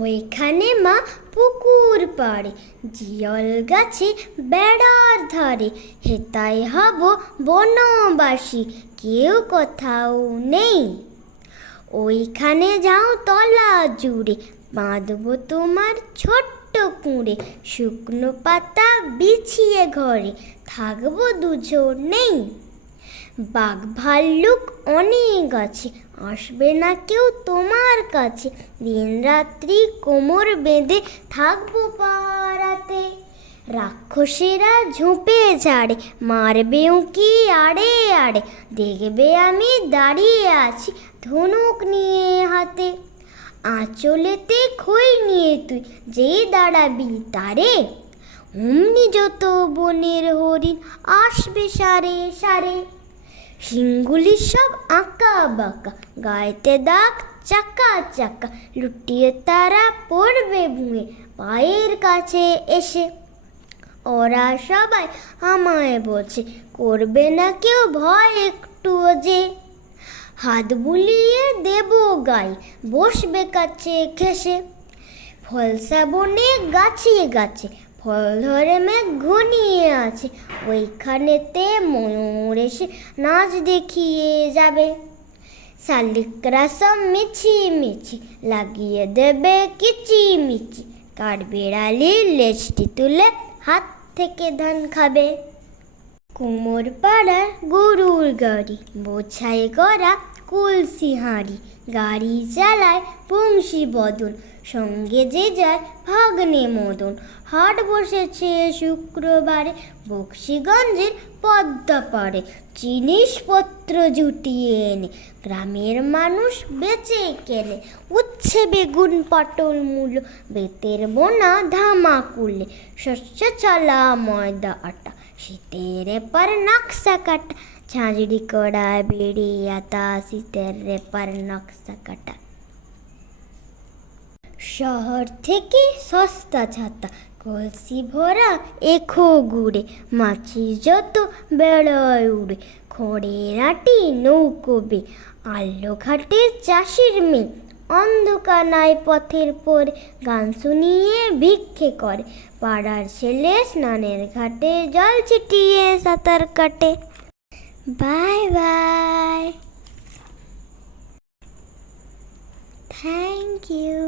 ওইখানে মা পুকুর পাড়ে, জিয়ল গাছে বেড়ার ধারে, হেতাই হব বনবাসী, কেউ কোথাও নেই। ওইখানে যাও তলা জুড়ে, বাঁধব তোমার ছোট্ট কুঁড়ে, শুকনো পাতা বিছিয়ে ঘরে, থাকবো দুজনেই। বাঘ ভাল্লুক অনেক আছে, আসবে না কেউ তোমার কাছে, দিন রাত্রি কোমর বেঁধে থাকবো পাড়াতে। রাক্ষসীরা ঝোঁপে ঝাড়ে, মারবে উঁকি আড়ে আড়ে, দেখবে আমি দাঁড়িয়ে আছি ধনুক নিয়ে হাতে। আঁচলেতে খই নিয়ে তুই যেই দাঁড়াবি তারে, অমনি যত বনের হরিণ আসবে সারে সারে। শিংগুলি সব আঁকা বাঁকা, গায়েতে দাগ চাকা চাকা, লুটিয়ে তারা পড়বে ভুঁয়ে পায়ের কাছে এসে। ওরা সবাই আমায় বলছে, করবে না কেউ ভয় একটুও যে, হাত বুলিয়ে দেব গায়ে, বসবে কাছে ঘেঁষে। ফলসা বনে গাছে গাছে, ফল ধরে মেঘ ঘনিয়ে আছে, ওইখানেতে ময়ূর এসে নাচ দেখিয়ে যাবে। শালিকরা সব মিছি মিছি লাগিয়ে দেবে কিচিমিচি, কাঠবিড়ালি লেজটি তুলে হাত থেকে ধান খাবে। কুমোর পাড়ার গরুর গাড়ি, বোঝাই করা কলসি হাঁড়ি, গাড়ি চালায় বংশী বদন, সঙ্গে যে যায় ভাগ্নে মদন। হাট বসেছে শুক্রবারে বক্সিগঞ্জের পদ্মা পাড়ে, জিনিসপত্র জুটিয়ে এনে গ্রামের মানুষ বেচে কেনে। উচ্ছে বেগুন পটল মূলো, বেতের বোনা ধামাকুলে, শস্য চলা ময়দা আটা, শীতের এপার নকশা কাটা, ঝাঁঝরি কড়া বেড়ে আতা, শীতের এপার নকশা কাটা। শহর থেকে সস্তা ছাতা, কলসি ভরা এখো গুড়ে, মাছি যত বেড়ায় উড়ে, খড়ের আটি নৌকোবে। আলো ঘাটে চাষির মেয়ে, অন্ধকানায় পথের পরে, গান শুনিয়ে ভিক্ষে করে, পাড়ার ছেলে স্নানের ঘাটে জল ছিটিয়ে সাঁতার কাটে। Bye bye, thank you.